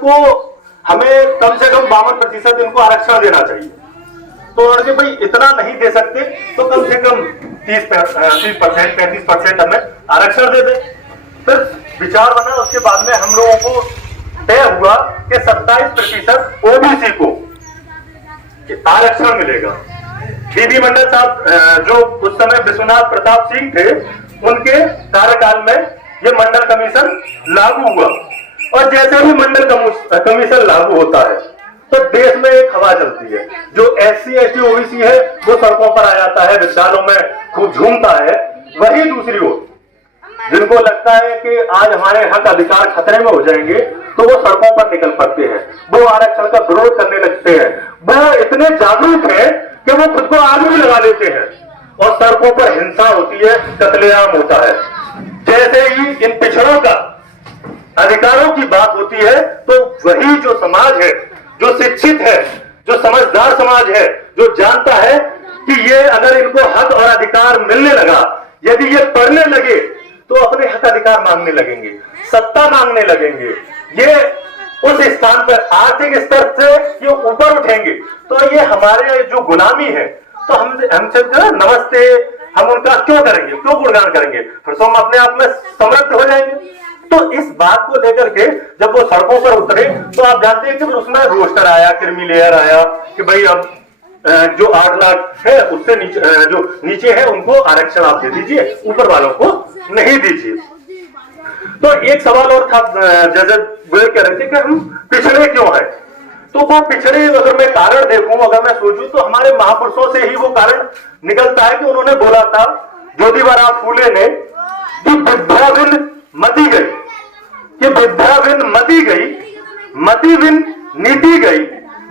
को हमें कम से कम 52% इनको आरक्षण देना चाहिए। तो उन्होंने कहा भाई इतना नहीं दे सकते तो कम से कम 30% 35% हमें आरक्षण दे दे। फिर विचार बना, उसके बाद में हम लोगों को तय हुआ कि 27% ओबीसी को आरक्षण मिलेगा। बीबी मंडल साहब जो उस समय विश्वनाथ प्रताप सिंह थे, उनके कार्यकाल में ये मंडल कमीशन लागू हुआ। और जैसे ही मंडल कमीशन लागू होता है तो देश में एक हवा चलती है। जो SC ST OBC है वो सड़कों पर आ जाता है, विद्यालयों में खूब झूमता है। वही दूसरी ओर जिनको लगता है कि आज हमारे हक अधिकार खतरे में हो जाएंगे तो वो सड़कों पर निकल पड़ते हैं, वो आरक्षण का विरोध करने लगते हैं। वो इतने जागरूक हैं कि वो खुद को आग भी लगा लेते हैं और सड़कों पर हिंसा होती है, कत्लेआम होता है। जैसे ही इन पिछड़ों का अधिकारों की बात होती है तो वही जो समाज है, जो शिक्षित है, जो समझदार समाज है, जो जानता है कि ये अगर इनको हक और अधिकार मिलने लगा, यदि ये पढ़ने लगे तो अपने हक अधिकार मांगने लगेंगे, सत्ता मांगने लगेंगे, ये उस स्थान पर आर्थिक स्तर से ये ऊपर उठेंगे। तो ये हमारे जो गुलामी है तो हमसे नमस्ते, हम उनका क्यों करेंगे, क्यों गुणगान करेंगे, फिर तो हम अपने आप में समृद्ध हो जाएंगे। तो इस बात को लेकर के जब वो सड़कों पर उतरे तो आप जानते हैं कि उसमें रोस्टर आया, क्रीमी लेयर आया कि भाई अब जो 8 लाख है उससे नीचे जो नीचे है उनको आरक्षण आप दे दीजिए, ऊपर वालों को नहीं दीजिए। तो एक सवाल और था, जज कह रहे थे कि हम पिछड़े क्यों है। तो वो पिछड़े अगर मैं कारण देखूं, अगर मैं सोचूं तो हमारे महापुरुषों से ही वो कारण निकलता है कि उन्होंने बोला था ज्योतिबा फूले ने कि विद्या बिन मति गई, कि विद्या बिन मति गई, मति बिन नीति गई,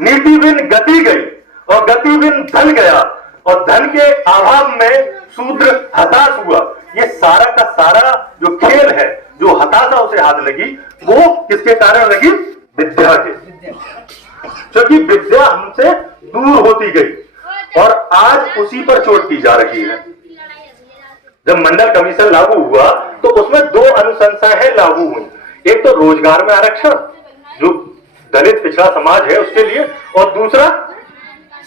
नीति बिन गति गई और गति बिन धन गया और धन के अभाव में शूद्र हताश हुआ। ये सारा का सारा जो खेल है, जो हताशा उसे हाथ लगी, वो किसके कारण लगी, विद्या के। क्योंकि विद्या हमसे दूर होती गई और आज उसी पर चोट की जा रही है। जब मंडल कमीशन लागू हुआ तो उसमें 2 अनुशंसाएं लागू हुई। एक तो रोजगार में आरक्षण जो दलित पिछड़ा समाज है उसके लिए, और दूसरा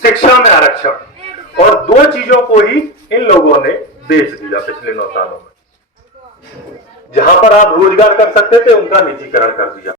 शिक्षा में आरक्षण। और 2 चीजों को ही इन लोगों ने बेच दिया पिछले 9 सालों में। जहां पर आप रोजगार कर सकते थे उनका निजीकरण कर दिया।